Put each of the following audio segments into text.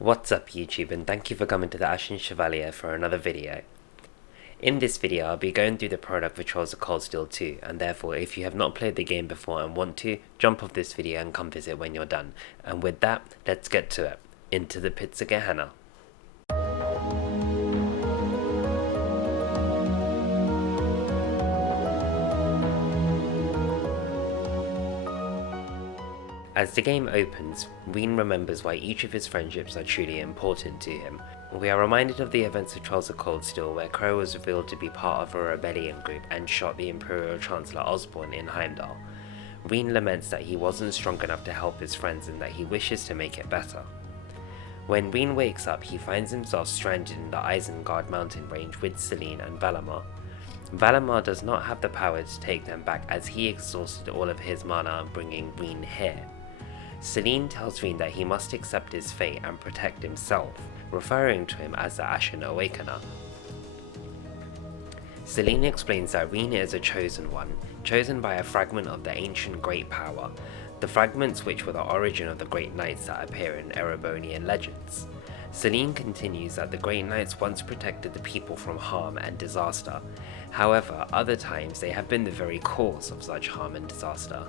What's up YouTube, and thank you for coming to the Ashenchevalier for another video. In this video I'll be going through the Prologue for Thors of Coldsteel 2, and therefore if you have not played the game before and want to, jump off this video and come visit when you're done. And with that, let's get to it. Into the pits of Gehenna. As the game opens, Rean remembers why each of his friendships are truly important to him. We are reminded of the events of Thors of Coldsteel, where Crow was revealed to be part of a rebellion group and shot the Imperial Chancellor Osborne in Heimdall. Rean laments that he wasn't strong enough to help his friends and that he wishes to make it better. When Rean wakes up, he finds himself stranded in the Isengard mountain range with Selene and Valimar. Valimar does not have the power to take them back as he exhausted all of his mana bringing Rean here. Selene tells Rean that he must accept his fate and protect himself, referring to him as the Ashen Awakener. Selene explains that Rean is a chosen one, chosen by a fragment of the ancient Great Power, the fragments which were the origin of the Great Knights that appear in Erebonian legends. Selene continues that the Great Knights once protected the people from harm and disaster. However, other times they have been the very cause of such harm and disaster.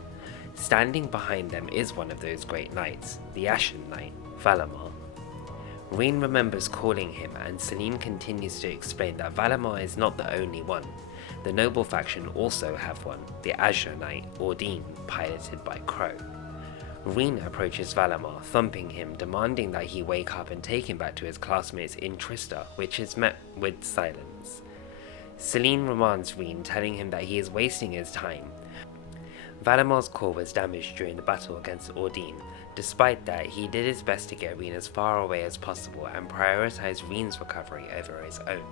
Standing behind them is one of those Great Knights, the Ashen Knight, Valimar. Rean remembers calling him, and Selene continues to explain that Valimar is not the only one. The noble faction also have one, the Azure Knight, Ordine, piloted by Crow. Rean approaches Valimar, thumping him, demanding that he wake up and take him back to his classmates in Trista, which is met with silence. Selene remands Rean, telling him that he is wasting his time. Valimar's core was damaged during the battle against Ordine. Despite that, he did his best to get Rean as far away as possible and prioritized Rean's recovery over his own.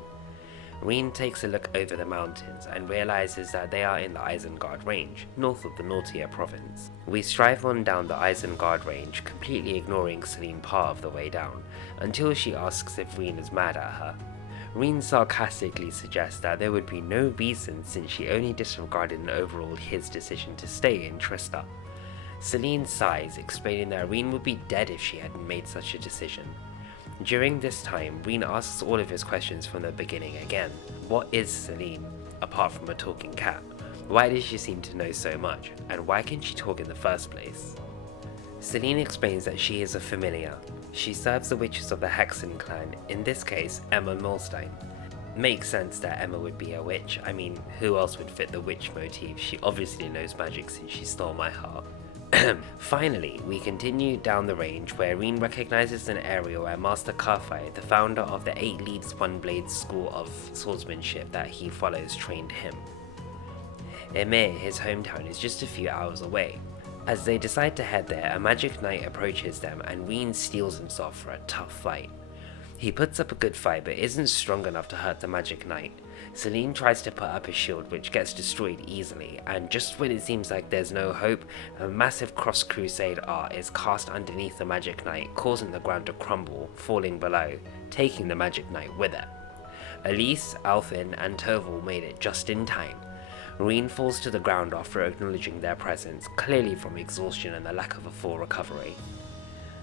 Rean takes a look over the mountains and realizes that they are in the Isengard range, north of the Nortia province. We strive on down the Isengard range, completely ignoring Selene part of the way down, until she asks if Rean is mad at her. Rean sarcastically suggests that there would be no reason since she only disregarded and overruled his decision to stay in Trista. Selene sighs, explaining that Rean would be dead if she hadn't made such a decision. During this time, Rean asks all of his questions from the beginning again. What is Selene, apart from a talking cat? Why does she seem to know so much? And why can she talk in the first place? Selene explains that she is a familiar. She serves the witches of the Hexen clan, in this case Emma Millstein. Makes sense that Emma would be a witch. I mean, who else would fit the witch motif? She obviously knows magic since she stole my heart. Finally, we continue down the range where Rean recognizes an area where Master Karfai, the founder of the 8 Leaves One Blade school of swordsmanship that he follows, trained him. Emir, his hometown, is just a few hours away. As they decide to head there, a magic knight approaches them and Rean steels himself for a tough fight. He puts up a good fight but isn't strong enough to hurt the magic knight. Selene tries to put up a shield which gets destroyed easily, and just when it seems like there's no hope, a massive cross crusade art is cast underneath the magic knight, causing the ground to crumble, falling below, taking the magic knight with it. Elise, Alfin and Torval made it just in time. Rean falls to the ground after acknowledging their presence, clearly from exhaustion and the lack of a full recovery.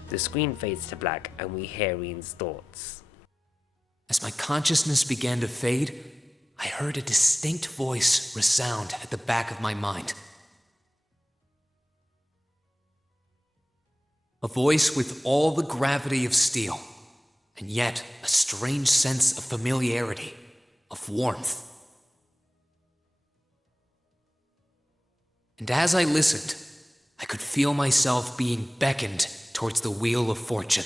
The screen fades to black and we hear Rean's thoughts. As my consciousness began to fade, I heard a distinct voice resound at the back of my mind. A voice with all the gravity of steel, and yet a strange sense of familiarity, of warmth. And as I listened, I could feel myself being beckoned towards the wheel of fortune.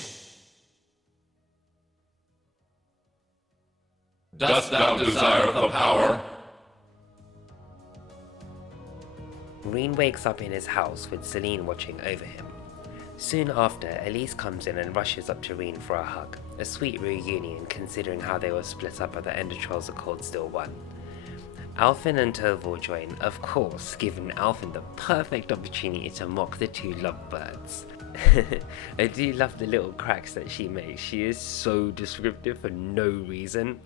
Dost thou desire the power? Rean wakes up in his house with Selene watching over him. Soon after, Elise comes in and rushes up to Rean for a hug, a sweet reunion considering how they were split up at the end of Thors of Coldsteel 1. Alfin and Torval join, of course, giving Alfin the perfect opportunity to mock the two lovebirds. I do love the little cracks that she makes. She is so descriptive for no reason.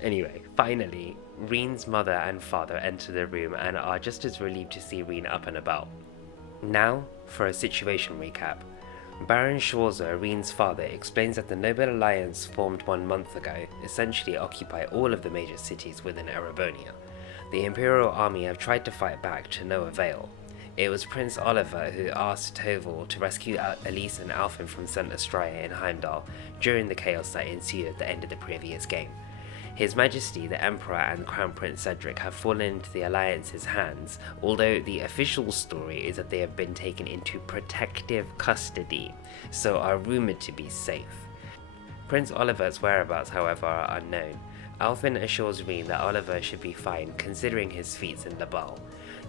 Anyway, finally, Rean's mother and father enter the room and are just as relieved to see Rean up and about. Now, for a situation recap. Baron Schwarzer, Rean's father, explains that the Noble Alliance formed 1 month ago essentially occupy all of the major cities within Erebonia. The Imperial army have tried to fight back to no avail. It was Prince Oliver who asked Tovor to rescue Elisa and Alfin from St. Estraya in Heimdall during the chaos that ensued at the end of the previous game. His Majesty, the Emperor and Crown Prince Cedric have fallen into the Alliance's hands, although the official story is that they have been taken into protective custody, so are rumoured to be safe. Prince Oliver's whereabouts, however, are unknown. Alfin assures Rean that Oliver should be fine considering his feats in Labal.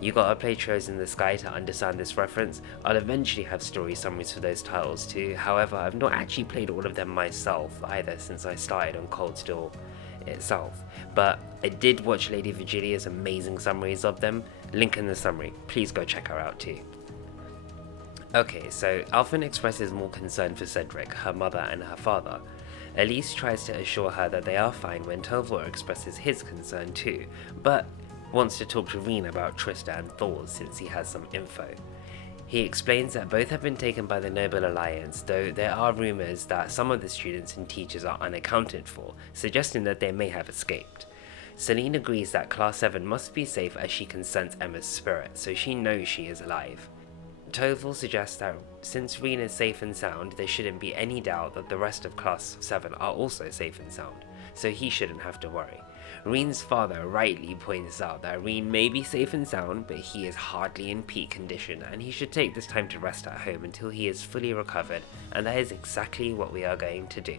You gotta play Trails in the Sky to understand this reference. I'll eventually have story summaries for those titles too, however I've not actually played all of them myself either since I started on Cold Steel itself, but I did watch Lady Virgilia's amazing summaries of them, link in the summary, please go check her out too. Okay, so Alfin expresses more concern for Cedric, her mother and her father. Elise tries to assure her that they are fine when Tovor expresses his concern too, but wants to talk to Rean about Trista and Thors since he has some info. He explains that both have been taken by the Noble Alliance, though there are rumours that some of the students and teachers are unaccounted for, suggesting that they may have escaped. Celine agrees that Class 7 must be safe as she can sense Emma's spirit, so she knows she is alive. Tovor suggests that since Rean is safe and sound, there shouldn't be any doubt that the rest of Class 7 are also safe and sound, so he shouldn't have to worry. Rean's father rightly points out that Rean may be safe and sound, but he is hardly in peak condition and he should take this time to rest at home until he is fully recovered, and that is exactly what we are going to do.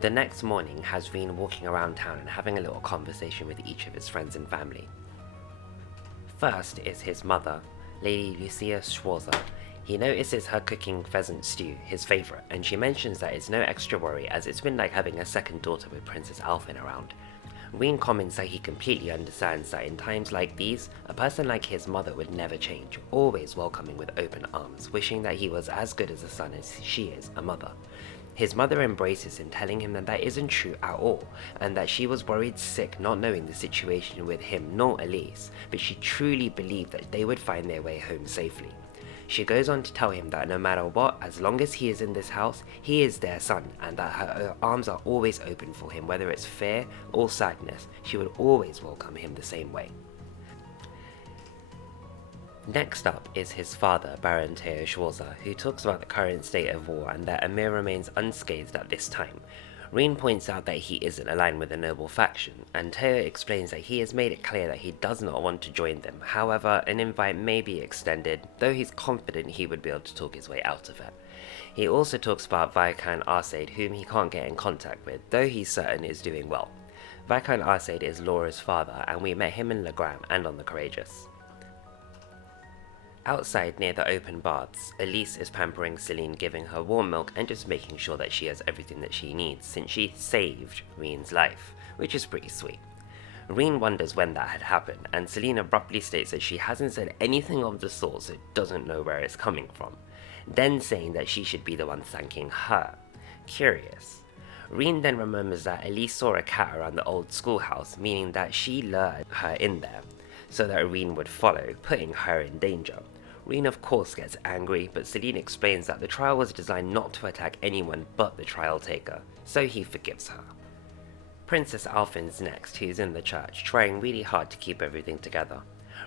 The next morning has Rean walking around town and having a little conversation with each of his friends and family. First is his mother, Lady Lucia Schwarzer. He notices her cooking pheasant stew, his favourite, and she mentions that it's no extra worry as it's been like having a second daughter with Princess Alfin around. Rean comments that he completely understands that in times like these, a person like his mother would never change, always welcoming with open arms, wishing that he was as good as a son as she is a mother. His mother embraces him, telling him that that isn't true at all, and that she was worried sick not knowing the situation with him nor Elise, but she truly believed that they would find their way home safely. She goes on to tell him that no matter what, as long as he is in this house, he is their son, and that her arms are always open for him, whether it's fear or sadness, she would always welcome him the same way. Next up is his father, Baron Theo Schwarzer, who talks about the current state of war and that Emir remains unscathed at this time. Rean points out that he isn't aligned with the noble faction, and Theo explains that he has made it clear that he does not want to join them. However, an invite may be extended, though he's confident he would be able to talk his way out of it. He also talks about Viscount Arseid, whom he can't get in contact with, though he's certain is doing well. Viscount Arseid is Laura's father, and we met him in Legram and on the Courageous. Outside near the open baths, Elise is pampering Celine, giving her warm milk and just making sure that she has everything that she needs since she saved Rean's life, which is pretty sweet. Rean wonders when that had happened, and Celine abruptly states that she hasn't said anything of the sort, so doesn't know where it's coming from, then saying that she should be the one thanking her. Curious. Rean then remembers that Elise saw a cat around the old schoolhouse, meaning that she lured her in there, so that Rean would follow, putting her in danger. Rean of course gets angry, but Celine explains that the trial was designed not to attack anyone but the trial taker, so he forgives her. Princess Alfin's next, who's in the church, trying really hard to keep everything together.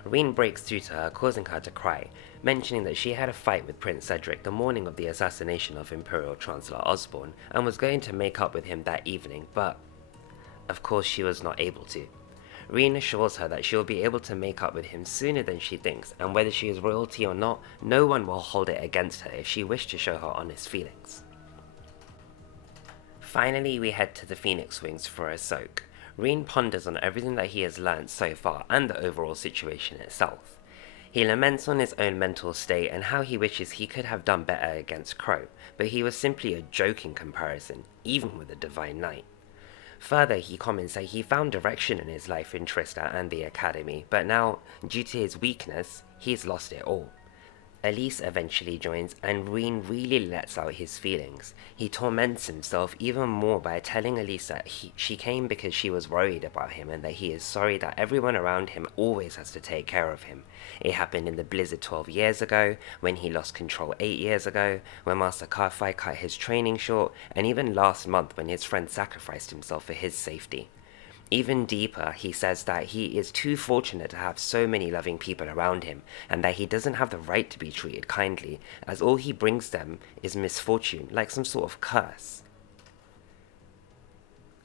Rean breaks through to her, causing her to cry, mentioning that she had a fight with Prince Cedric the morning of the assassination of Imperial Chancellor Osborne, and was going to make up with him that evening, but of course she was not able to. Rean assures her that she will be able to make up with him sooner than she thinks, and whether she is royalty or not, no one will hold it against her if she wished to show her honest feelings. Finally, we head to the Phoenix Wings for a soak. Rean ponders on everything that he has learned so far and the overall situation itself. He laments on his own mental state and how he wishes he could have done better against Crow, but he was simply a joke in comparison, even with the Divine Knight. Further, he comments that he found direction in his life in Trista and the Academy, but now, due to his weakness, he's lost it all. Elise eventually joins, and Rean really lets out his feelings. He torments himself even more by telling Elise that she came because she was worried about him and that he is sorry that everyone around him always has to take care of him. It happened in the blizzard 12 years ago, when he lost control 8 years ago, when Master Karfai cut his training short, and even last month when his friend sacrificed himself for his safety. Even deeper, he says that he is too fortunate to have so many loving people around him, and that he doesn't have the right to be treated kindly, as all he brings them is misfortune, like some sort of curse.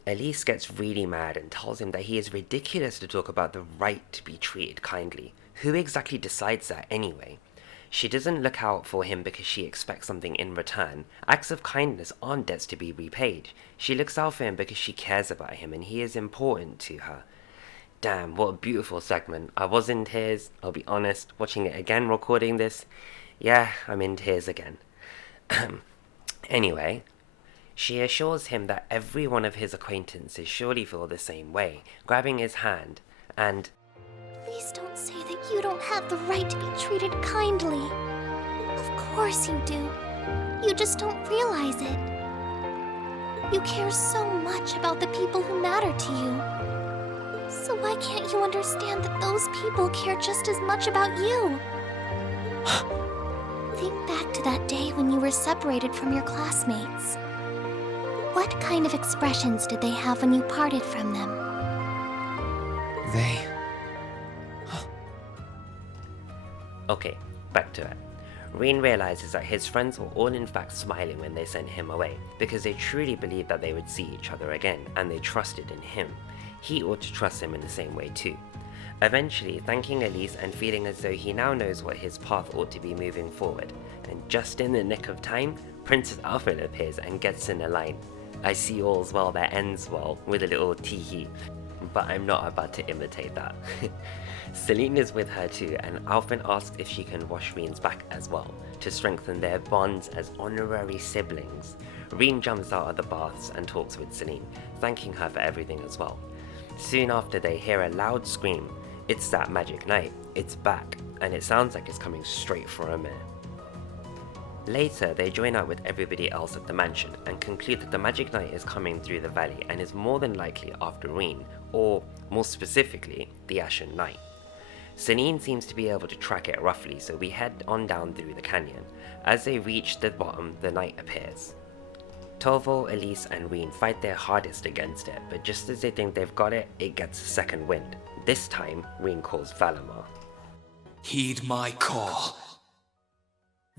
Elise gets really mad and tells him that he is ridiculous to talk about the right to be treated kindly. Who exactly decides that anyway? She doesn't look out for him because she expects something in return. Acts of kindness aren't debts to be repaid. She looks out for him because she cares about him and he is important to her. Damn, what a beautiful segment. I was in tears, I'll be honest. Watching it again, recording this, yeah, I'm in tears again. Anyway, she assures him that every one of his acquaintances surely feel the same way, grabbing his hand, and Please don't say that you don't have the right to be treated kindly. Of course you do. You just don't realize it. You care so much about the people who matter to you. So why can't you understand that those people care just as much about you? Think back to that day when you were separated from your classmates. What kind of expressions did they have when you parted from them? Okay, back to it. Rean realizes that his friends were all in fact smiling when they sent him away, because they truly believed that they would see each other again, and they trusted in him. He ought to trust him in the same way too. Eventually, thanking Elise and feeling as though he now knows what his path ought to be moving forward, and just in the nick of time, Princess Alfred appears and gets in a line. I see all's well that ends well, with a little tee-hee, but I'm not about to imitate that. Celine is with her too, and Alfred asks if she can wash Rean's back as well, to strengthen their bonds as honorary siblings. Rean jumps out of the baths and talks with Celine, thanking her for everything as well. Soon after, they hear a loud scream. It's that magic knight, it's back, and it sounds like it's coming straight for Amir. Later, they join up with everybody else at the mansion and conclude that the magic knight is coming through the valley and is more than likely after Rean, or more specifically, the Ashen Knight. Celine seems to be able to track it roughly, so we head on down through the canyon. As they reach the bottom, the knight appears. Torval, Elise, and Rean fight their hardest against it, but just as they think they've got it, it gets a second wind. This time, Rean calls Valimar. Heed my call.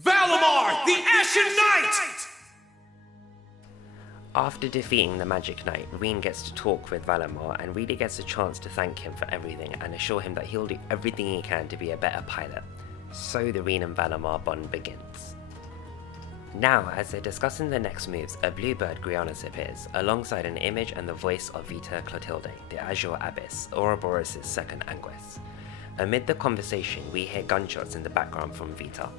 Valimar, the Ashen Knight! After defeating the Magic Knight, Rean gets to talk with Valimar and really gets a chance to thank him for everything and assure him that he'll do everything he can to be a better pilot. So the Rean and Valimar bond begins. Now, as they're discussing the next moves, a bluebird Grianus appears, alongside an image and the voice of Vita Clotilde, the Azure Abyss, Ouroboros' second Anguis. Amid the conversation, we hear gunshots in the background from Vita.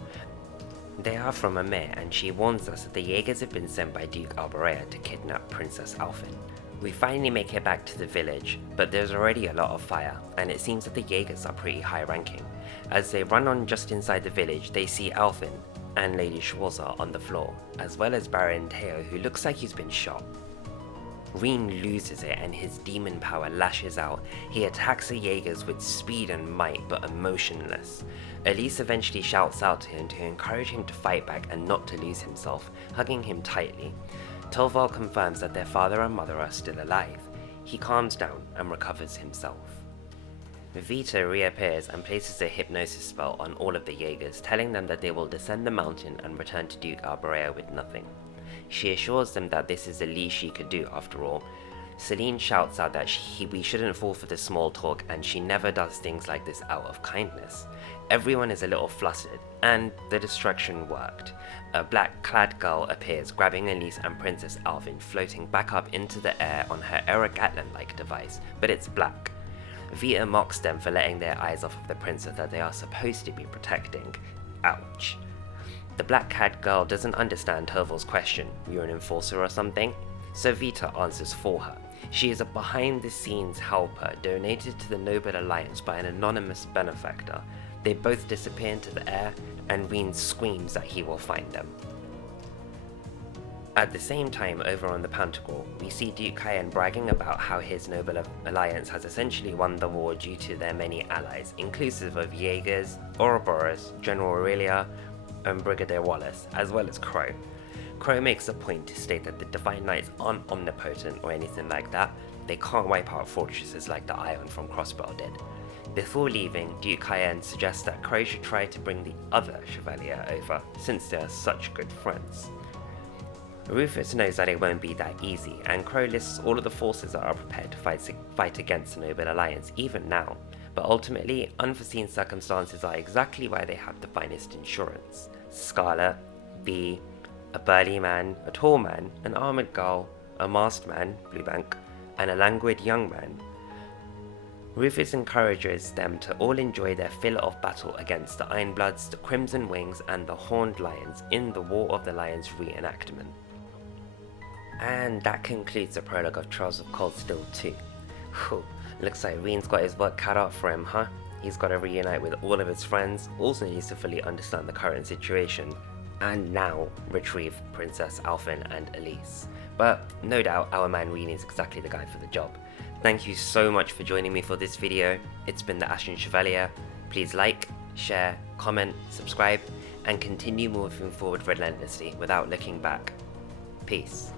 They are from Amir, and she warns us that the Jaegers have been sent by Duke Alborea to kidnap Princess Alfin. We finally make it back to the village, but there's already a lot of fire, and it seems that the Jaegers are pretty high ranking. As they run on just inside the village, they see Alfin and Lady Schwarzer on the floor, as well as Baron Teo, who looks like he's been shot. Rean loses it and his demon power lashes out. He attacks the Jaegers with speed and might, but emotionless. Elise eventually shouts out to him to encourage him to fight back and not to lose himself, hugging him tightly. Torval confirms that their father and mother are still alive. He calms down and recovers himself. Vita reappears and places a hypnosis spell on all of the Jaegers, telling them that they will descend the mountain and return to Duke Alborea with nothing. She assures them that this is the least she could do after all. Celine shouts out that we shouldn't fall for the small talk, and she never does things like this out of kindness. Everyone is a little flustered, and the distraction worked. A black-clad girl appears, grabbing Elise and Princess Alfin, floating back up into the air on her Eric Atlan-like device, but it's black. Vita mocks them for letting their eyes off of the princess that they are supposed to be protecting. Ouch. The black-clad girl doesn't understand Torval's question, "You're an enforcer or something?" So Vita answers for her. She is a behind-the-scenes helper donated to the Noble Alliance by an anonymous benefactor. They both disappear into the air, and Rean screams that he will find them. At the same time, over on the Pantagruel, we see Duke Cayenne bragging about how his noble alliance has essentially won the war due to their many allies, inclusive of Jaegers, Ouroboros, General Aurelia, and Brigadier Wallace, as well as Crow. Crow makes a point to state that the Divine Knights aren't omnipotent or anything like that. They can't wipe out fortresses like the Ion from Crossbow did. Before leaving, Duke Cayenne suggests that Crow should try to bring the other Chevalier over, since they are such good friends. Rufus knows that it won't be that easy, and Crow lists all of the forces that are prepared to fight against the Noble Alliance, even now. But ultimately, unforeseen circumstances are exactly why they have the finest insurance. Scarlet, Bee, a burly man, a tall man, an armoured girl, a masked man, Bluebank, and a languid young man. Rufus encourages them to all enjoy their fill of battle against the Ironbloods, the Crimson Wings, and the Horned Lions in the War of the Lions reenactment. And that concludes the prologue of Trails of Coldsteel 2. Whew, looks like Rean's got his work cut out for him, huh? He's got to reunite with all of his friends, also needs to fully understand the current situation, and now retrieve Princess Alphen and Elise. But no doubt our man Rean is exactly the guy for the job. Thank you so much for joining me for this video. It's been the Ashenchevalier. Please like, share, comment, subscribe, and continue moving forward relentlessly without looking back. Peace.